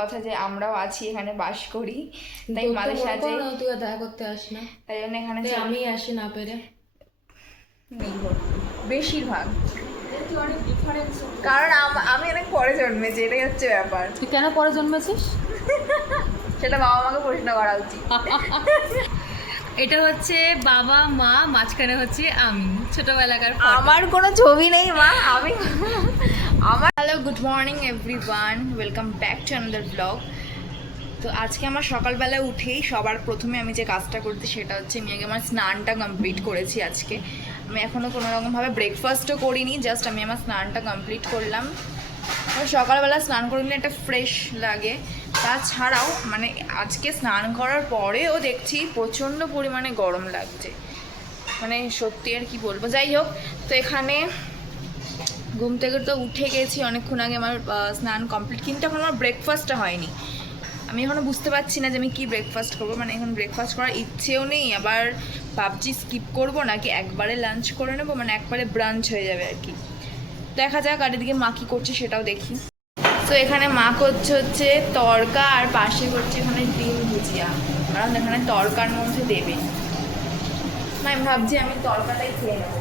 কথা যে আমরাও আছি এখানে বাস করি, তাই মাঝে সাঝে তুই দেখা করতে আসি না, তাই জন্য এখানে আমি আসি না পেরে বেশিরভাগ। কারণ আমি অনেক পরে জন্মেছি, এটাই হচ্ছে ব্যাপার। তুই কেন পরে জন্মেছিস সেটা বাবা মাকে প্রশ্ন করা উচিত। এটা হচ্ছে বাবা মা, মাঝখানে হচ্ছে আমি, ছোটবেলাকার আমার কোনো ছবি নেই মা, আমি আমার। Hello, good morning everyone, welcome back to another blog. তো আজকে আমার সকালবেলায় উঠেই সবার প্রথমে আমি যে কাজটা করতে সেটা হচ্ছে আমি আগে আমার স্নানটা কমপ্লিট করেছি। আজকে আমি এখনও কোনো রকমভাবে ব্রেকফাস্টও করিনি, জাস্ট আমি আমার স্নানটা কমপ্লিট করলাম। সকালবেলা স্নান করে নিলে একটা ফ্রেশ লাগে। তাছাড়াও মানে আজকে স্নান করার পরেও দেখছি প্রচণ্ড পরিমাণে গরম লাগছে, মানে সত্যি আর কি বলবো। যাই হোক, তো এখানে ঘুম থেকে তো উঠে গেছি অনেকক্ষণ আগে, আমার স্নান কমপ্লিট, কিন্তু এখন আমার ব্রেকফাস্টটা হয়নি। আমি এখনও বুঝতে পারছি না যে আমি কী ব্রেকফাস্ট করবো, মানে এখন ব্রেকফাস্ট করার ইচ্ছেও নেই। আবার ভাবছি স্কিপ করবো নাকি একবারে লাঞ্চ করে নেবো, মানে একবারে ব্রাঞ্চ হয়ে যাবে আর কি। দেখা যাক, আর এদিকে মা কী করছে সেটাও দেখি। তো এখানে মা করছে হচ্ছে তড়কা, আর পাশে করছে এখানে ডিম ভুজিয়া, কারণ এখানে তড়কার মধ্যে দেবে না। আমি ভাবছি আমি তড়কাটাই খেয়ে নেবো,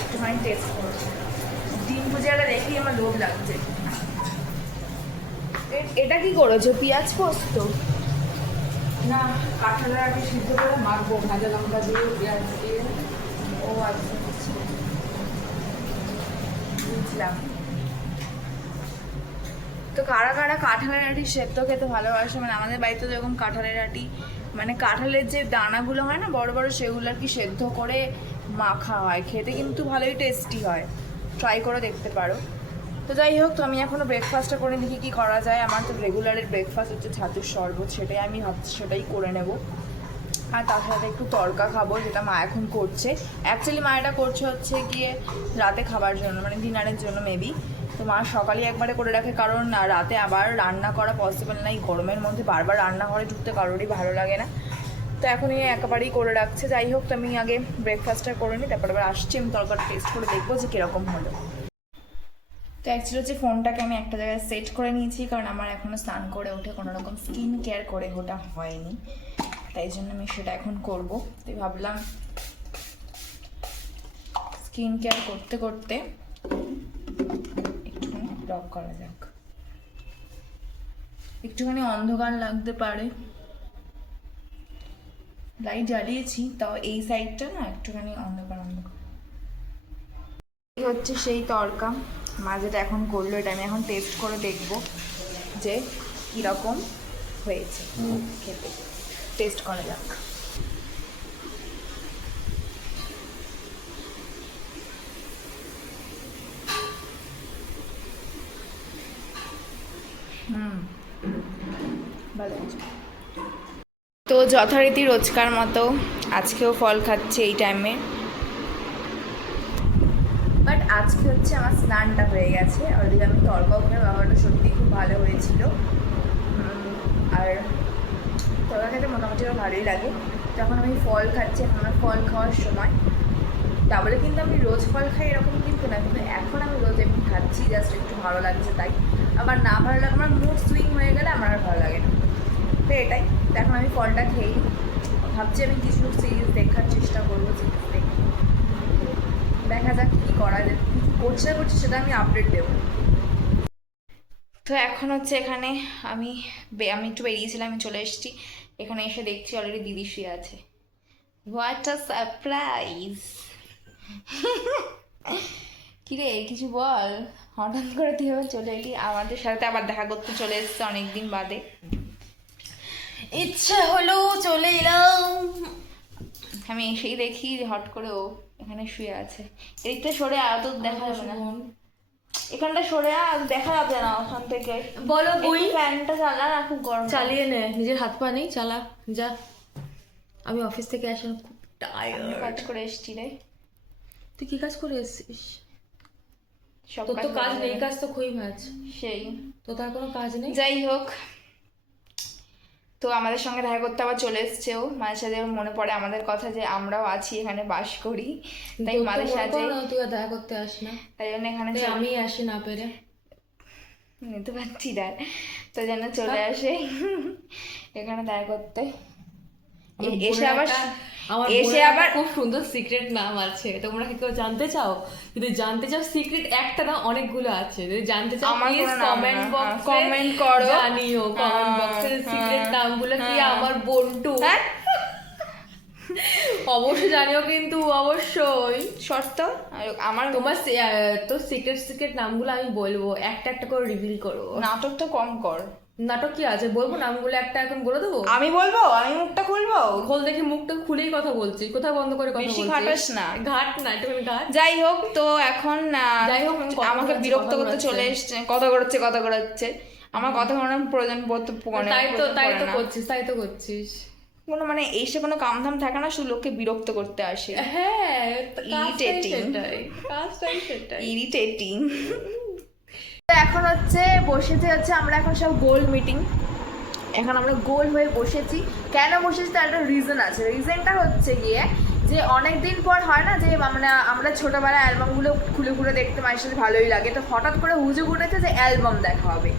একটুখানি টেস্ট করছি। ডিম ভুজিয়াটা দেখি আমার লোভ লাগছে। এটা কি করেছো, পেঁয়াজ পোস্ত? না, কাঁঠালের আগে সিদ্ধ করে মাখবো ভাজা লঙ্কা দিয়ে, পেঁয়াজ দিয়ে। ও আচ্ছা, বুঝলাম। তো কারা কারা কাঁঠালের আটি সেদ্ধ খেতে ভালোবাসে, মানে আমাদের বাড়িতে যেরকম কাঁঠালের আটি, মানে কাঁঠালের যে দানাগুলো হয় না বড় বড়, সেগুলো আর কি সেদ্ধ করে মাখা হয়, খেতে কিন্তু ভালোই টেস্টি হয়, ট্রাই করে দেখতে পারো। তো যাই হোক, তো আমি এখনও ব্রেকফাস্টটা করে দেখি কী করা যায়। আমার তো রেগুলারের ব্রেকফাস্ট হচ্ছে ছাতুর শরবত, সেটাই আমি ভাবছি সেটাই করে নেব। আর তার সাথে একটু তড়কা খাবো, যেটা মা এখন করছে। অ্যাকচুয়ালি মা এটা করছে হচ্ছে গিয়ে রাতে খাবার জন্য, মানে ডিনারের জন্য মেবি। তো মা সকালেই একবারে করে রাখে, কারণ রাতে আবার রান্না করা পসিবল না, এই গরমের মধ্যে বারবার রান্নাঘরে ঢুকতে কারোরই ভালো লাগে না। তো এখন এই একেবারেই করে রাখছে। যাই হোক, তো আমি আগে ব্রেকফাস্টটা করে নিই, তারপর আবার আসছি, আমি তরকারি টেস্ট করে দেখবো যে কীরকম হলো। তো অ্যাকচুয়ালি হচ্ছে ফোনটাকে আমি একটা জায়গায় সেট করে নিয়েছি, কারণ আমার এখনও স্নান করে উঠে কোনো রকম স্কিন কেয়ার করে ওটা হয়নি, তাই জন্য আমি সেটা এখন করবো। তাই ভাবলাম স্কিন কেয়ার করতে করতে একটুখানি ব্লগ করা যাক। একটুখানি অন্ধকার লাগতে পারে, লাইট জ্বালিয়েছি, তাও এই সাইডটা না একটুখানি অন্ধকার অন্ধকার। এই হচ্ছে সেই তড়কা, মা যেটা এখন করলো, এটা আমি এখন টেস্ট করে দেখবো যে কীরকম হয়েছে খেতে। টেস্ট করা যাক। ভালো আছে। তো যথারীতি রোজকার মতো আজকেও ফল খাচ্ছে এই টাইমে, বাট আজকে হচ্ছে আমার স্নানটা হয়ে গেছে অলরেডি। আমি তড়কাও খেয়ে, ব্যাপারটা সত্যিই খুব ভালো হয়েছিল। আর তড়কা খেতে মোটামুটি আমার ভালোই লাগে। তখন আমি ফল খাচ্ছি, এখন আমার ফল খাওয়ার সময়। তা বলে কিন্তু আমি রোজ ফল খাই এরকম কিন্তু না, কিন্তু এখন আমি রোজ এমনি খাচ্ছি, জাস্ট একটু ভালো লাগছে তাই। আবার না ভালো লাগে, আমার মুড সুইং হয়ে গেলে আমার আর ভালো লাগে না, তো এটাই। তো এখন আমি ফলটা খেয়েই ভাবছি আমি কিছু সিরিজ দেখার চেষ্টা করবো, সিরিজ দেখি, দেখা যাক কী করা যায়, করছি না করছি সেটা আমি আপডেট দেবো। তো এখন হচ্ছে এখানে আমি একটু বেরিয়েছিলাম, আমি চলে এসেছি। এখানে এসে দেখছি অলরেডি দিদি শুয়ে আছে। What a surprise! কিরে কিছু বল, হঠাৎ করে তুই এবার চলে এলি আমাদের সাথে, আবার দেখা করতে চলে এসছে অনেকদিন বাদে। ইচ্ছা হলো চলে এলাম। আমি এসেই দেখি হট করে ও এখানে শুয়ে আছে। এদিকটা সরে আয়, তো দেখা যাবে না, এখানটা সরে আয়, দেখা যাবে না ওখান থেকে। বলো বই, ফ্যানটা চালা না, খুব গরম। চালিয়ে নে, নিজের হাত পা নেই, চালা যা। আমি অফিস থেকে আসলাম, খুব টায়ার্ড। কাজ করে এসছি রে। তুই কি কাজ করে এসেছিস? সব তোর তো কাজ নেই, কাজ তো খুবই ভাজ, সেই তো তার কোনো কাজ নেই। যাই হোক, তো আমাদের সঙ্গে দেখা করতে আবার চলে এসছে ও। মাঝে সাথে ওর মনে পড়ে আমাদের কথা যে আমরাও আছি এখানে বাস করি, তাই মাঝে সাথে তুই দেখা করতে আসি না, তাই জন্য এখানে আমি আসি না পেরে নিতে পারছি না, তো যেন চলে আসে এখানে দাঁড় করতে। এসে আবার এসে আবার খুব সুন্দর সিক্রেট নাম আছে, তোমরা কি কেউ জানতে চাও? যদি জানতে চাও সিক্রেট একটা না অনেকগুলো আছে, যদি জানতে চাও আমার প্লিজ কোনো নাম কমেন্ট না। বক্সে কমেন্ট করো। জানিও, কমেন্ট বক্সে সিক্রেট নামগুলো কি আমার বন্টু হ্যাঁ অবশ্যই জানিও কিন্তু, অবশ্যই। শর্ত আমার তোমার তো সিক্রেট নামগুলো আমি বলবো, একটা একটা করে রিভিল করো। নাটকটা কম কর। নাটক কি আছে বলবো, নামগুলো একটা এখন বলে দেবো? আমি বলবো, আমি মুখটা খুলবো? খোল দেখি, মুখটা খুলেই কথা বলছি, কোথায় বন্ধ করে কথা বেশি বলছি? ঘাটাস না। ঘাট না, একটু ঘাট। যাই হোক, তো এখন যাই হোক, আমাকে বিরক্ত করতে চলে এসছে, কথা করাচ্ছে। আমার কথা বলার প্রয়োজন তাই তো করছিস। কোনো মানে এসে কোনো কামধাম থাকে না, শুধু লোককে বিরক্ত করতে আসে। হ্যাঁ, Irritating. কাজটাই সেটাই। ইরিটেটিং। এখন বসেছে আমরা এখন সব গোল মিটিং। এখন আমরা গোল হয়ে বসেছি। কেন বসেছি তার একটা রিজন আছে। রিজনটা হচ্ছে গিয়ে যে অনেক দিন পর হয় না যে আমরা ছোটবেলায় অ্যালবামগুলো খুলে খুলে দেখতে মায়ের সাথে ভালোই লাগে, তো হঠাৎ করে হুজুগ উঠেছে যে অ্যালবাম দেখা হবে।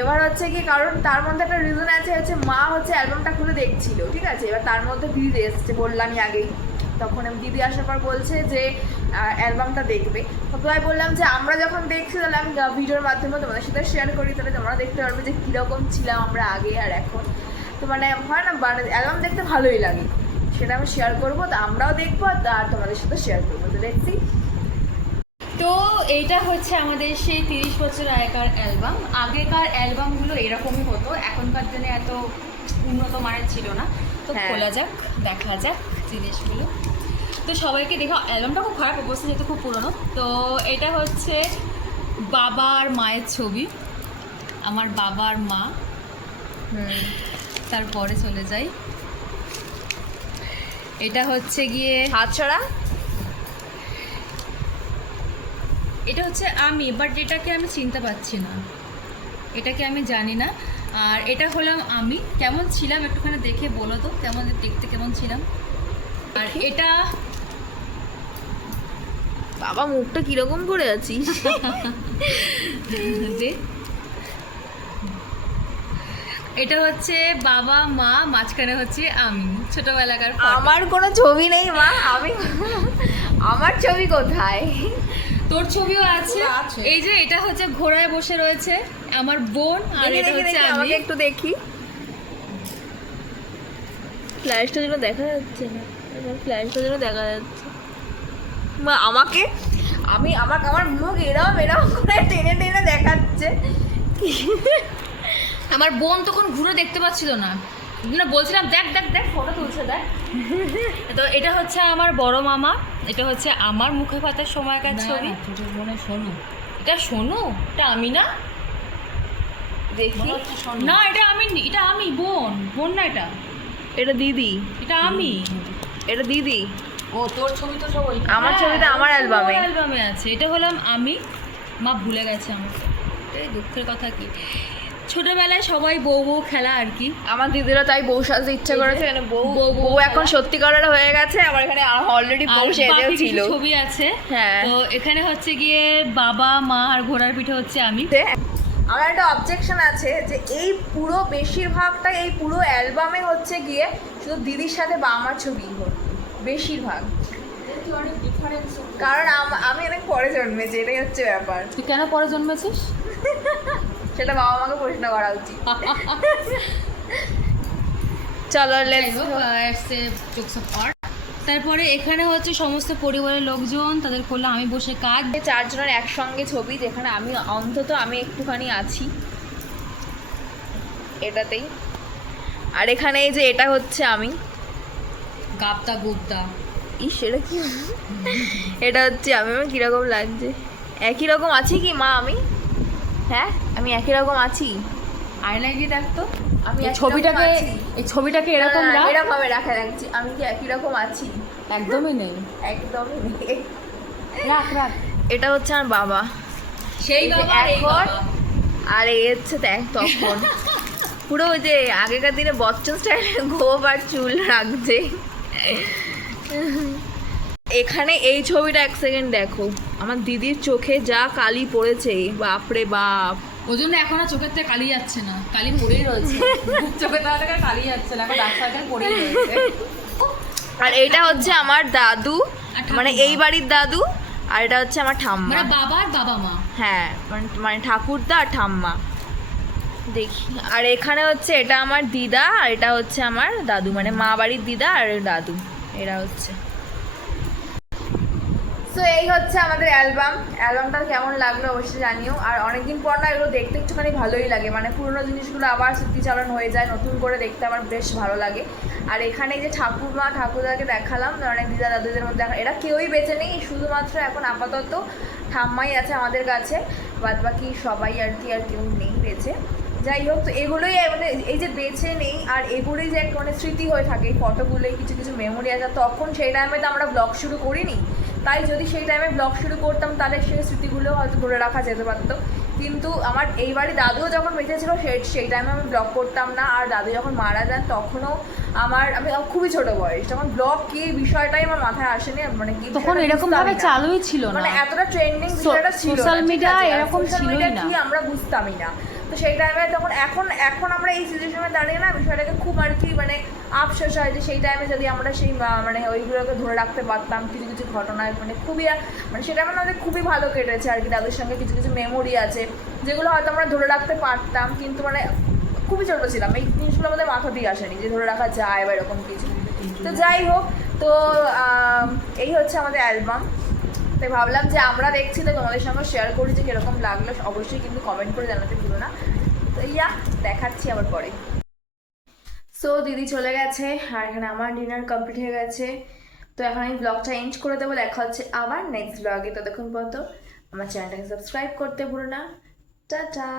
এবার কি, কারণ তার মধ্যে একটা রিজন আছে, মা অ্যালবামটা খুলে দেখছিল, ঠিক আছে। এবার তার মধ্যে দিদি এসছে, বললামই আগেই। তখন দিদি আসার পর বলছে যে অ্যালবামটা দেখবে। তাই বললাম যে আমরা যখন দেখছি তাহলে আমি ভিডিওর মাধ্যমে তোমাদের সাথে শেয়ার করি, তাহলে তোমরা দেখতে পারবে যে কীরকম ছিলাম আমরা আগে আর এখন। তো মানে হয় না, অ্যালবাম দেখতে ভালোই লাগে, সেটা আমি শেয়ার করবো। তো আমরাও দেখবো আর তোমাদের সাথে শেয়ার করবো, তো দেখছি। তো এইটা হচ্ছে আমাদের সেই 30 বছর আগেকার অ্যালবাম। আগেকার অ্যালবামগুলো এরকমই হতো, এখনকার দিনে এত উন্নত মানের ছিল না। তো হ্যাঁ। খোলা যাক, দেখা যাক জিনিসগুলো। তো সবাইকে দেখো, অ্যালবামটা খুব খারাপ অবস্থা, যেহেতু খুব পুরনো। তো এটা হচ্ছে বাবা আর মায়ের ছবি, আমার বাবা আর মা। তারপরে চলে যাই, এটা হচ্ছে গিয়ে হাত ছড়া। এটা হচ্ছে আমি, বাট এটাকে আমি চিনতে পারছি না, এটাকে আমি জানি না। আর এটা হলাম আমি। কেমন ছিলাম একটুখানি দেখে বলো তো, কেমন দেখতে কেমন ছিলাম। আর এটা বাবা, মুখটা কিরকম করে আছিস? যে এটা হচ্ছে বাবা মা, মাঝখানে হচ্ছে আমি, ছোটবেলাকার photo। আমার কোনো ছবি নেই মা, আমার ছবি কোথায়? তোর ছবিও আছে। আছে। এই যে এটা হচ্ছে ঘোড়ায় বসে রয়েছে আমার বোন, আর এটা হচ্ছে আমি। আমাকে একটু দেখি, ফ্ল্যাশটা যেন দেখা যাচ্ছে না, ফ্ল্যাশটা যেন দেখা যাচ্ছে। মা আমাকে, আমার মুখ এরম করে টেনে টেনে দেখাচ্ছে। আমার বোন তখন ঘুরে দেখতে পাচ্ছিল না, বলছিলাম দেখ দেখ দেখ, ফটো তুলছে দেখ। তো এটা হচ্ছে আমার বড় মামা, এটা হচ্ছে আমার মুখে পাতার সময়কার ছবি। এটা শোনো, এটা আমি না, দেখি। না এটা আমি, এটা আমি, বোন না, এটা দিদি, এটা আমি। এটা দিদি। ও তোর ছবি তো সব ওই আমার ছবিটা আমার অ্যালবামে আছে। এটা হলাম আমি, মা ভুলে গেছে আমাকে, এই দুঃখের কথা। কি ছোটবেলায় সবাই বউ বউ খেলা আর কি। আমার দিদিরা তাই বউ সাজতে ইচ্ছা করেছে, মানে বউ এখন সত্যিকারের হয়ে গেছে। আমার এখানে অলরেডি বউ সেজেও বাকি ছিল। কিছু ছবি আছে। হ্যাঁ। তো এখানে হচ্ছে গিয়ে বাবা মা আর ঘোড়ার পিঠে হচ্ছে আমি। আমার একটা অবজেকশন আছে যে এই পুরো বেশিরভাগটা, এই পুরো অ্যালবামে হচ্ছে গিয়ে শুধু দিদির সাথে আমার ছবি বেশিরভাগ। কারণ আমি অনেক পরে জন্মেছি, এটাই হচ্ছে ব্যাপার। তুই কেন পরে জন্মেছিস? সেটা বাবা মাকে প্রশ্ন করা উচিত। চলো তারপরে এখানে হচ্ছে সমস্ত পরিবারের লোকজন, তাদের করলাম আমি বসে কাজ। চারজনের একসঙ্গে ছবি, যেখানে আমি অন্তত আমি একটুখানি আছি এটাতেই। আর এখানে এই যে এটা হচ্ছে আমি, গাবদা গুবদা। ইস এটা কি, এটা হচ্ছে আমি। আমার কিরকম লাগছে? একই রকম আছি কি মা আমি? হ্যাঁ, আমি একই রকম আছি। আয়নায় গিয়ে দেখ তো, আমি এই একই ছবিটাকে, রকম আছি। এই ছবিটাকে এরকম না, না, রাখ। এরকম ভাবে রাখা রাখছি। আমি কি একই রকম আছি? একদমই নেই, একদমই নেই। রাখ রাখ। এটা হচ্ছে আমার বাবা, সেই এই যে বাবা আর এই এখন, বাবা। আর এই হচ্ছে দেখ তখন। পুরো ওই যে আগেকার দিনে বচ্চন স্টাইলে গোপ আর চুল রাখছে। এখানে এই ছবিটা এক সেকেন্ড দেখো, আমার দিদির চোখে যা কালি পড়েছে, বাপরে বাপ। ওই জন্য এখন আর চোখের থেকে কালি যাচ্ছে না, কালি পড়েই রয়েছে চোখের থেকে কালি যাচ্ছে না, এখন ডাক্তার পড়েই রয়েছে। আর এটা হচ্ছে আমার দাদু, আর ঠাকুমা। মানে এই বাড়ির দাদু, আর এটা হচ্ছে আমার ঠাম্মা। মানে বাবা আর বাবা মা। হ্যাঁ মানে ঠাকুরদা আর ঠাম্মা। দেখি, আর এখানে হচ্ছে এটা আমার দিদা, আর এটা হচ্ছে আমার দাদু, মানে মা বাড়ির দিদা আর দাদু, এরা হচ্ছে। তো এই হচ্ছে আমাদের অ্যালবামটা কেমন লাগলো অবশ্যই জানিও। আর অনেকদিন পর না এগুলো দেখতে একটুখানি ভালোই লাগে, মানে পুরোনো জিনিসগুলো আবার স্মৃতিচারণ হয়ে যায়, নতুন করে দেখতে আমার বেশ ভালো লাগে। আর এখানে যে ঠাকুরমা ঠাকুরদাকে দেখালাম, অনেক দিদা দাদুদের মধ্যে এরা কেউই বেঁচে নেই, শুধুমাত্র এখন আপাতত ঠাম্মাই আছে আমাদের কাছে, বাদ বাকি সবাই আর কেউ নেই বেঁচে। যাই হোক, তো এগুলোই মানে এই যে বেঁচে নেই, আর এগুলোই যে একটা মানে স্মৃতি হয়ে থাকে, এই ফটোগুলোই কিছু কিছু মেমোরি আছে। তখন সেই টাইমে তো আমরা ব্লগ শুরু করিনি, তাই যদি সেই টাইমে ব্লগ শুরু করতাম তাহলে সেই স্মৃতিগুলো হয়তো ধরে রাখা যেতে পারতো। কিন্তু আমার এই বাড়ি দাদুও যখন বেঁচে ছিল সেই টাইমে আমি ব্লগ করতাম না, আর দাদু যখন মারা যান তখনও আমি খুবই ছোট বয়স, তখন ব্লগ কি বিষয়টাই আমার মাথায় আসেনি, মানে কি তখন এরকম ভাবে চালুই ছিল না, মানে এতটা ট্রেন্ডিং বিষয়টা ছিল না, সোশ্যাল মিডিয়া ঠিক আছে? আর এরকম social ছিলই media না। কি আমরা বুঝতামই না। তো সেই টাইমে তখন এখন আমরা এই সিচুয়েশনে দাঁড়িয়ে না বিষয়টাকে খুব আর কি মানে আফসোস হয় যে সেই টাইমে যদি আমরা সেই মানে ওইগুলোকে ধরে রাখতে পারতাম, কিছু কিছু ঘটনায় মানে খুবই মানে সেটা আমাদের খুবই ভালো কেটেছে আর কি। দাদুর সঙ্গে কিছু কিছু মেমোরি আছে যেগুলো হয়তো আমরা ধরে রাখতে পারতাম, কিন্তু মানে খুবই ছোট ছিলাম, এই জিনিসগুলো আমাদের মাথা দিয়ে আসেনি যে ধরে রাখা যায় বা এরকম কিছু। তো যাই হোক, তো এই হচ্ছে আমাদের অ্যালবাম। তাই ভাবলাম যে আমরা দেখছি তো তোমাদের সঙ্গে শেয়ার করি যে কীরকম লাগলো, অবশ্যই কিন্তু কমেন্ট করে জানাতে ভুলো না। তো দেখাচ্ছি আবার পরে। সো দিদি চলে গেছে, আর এখানে আমার ডিনার কমপ্লিট হয়ে গেছে। তো এখন আমি ব্লগটা এন্ড করে দেবো, দেখা হচ্ছে আবার নেক্সট ব্লগে। ততক্ষণ পর্যন্ত আমার চ্যানেলটাকে সাবস্ক্রাইব করতে ভুলো না। টাটা।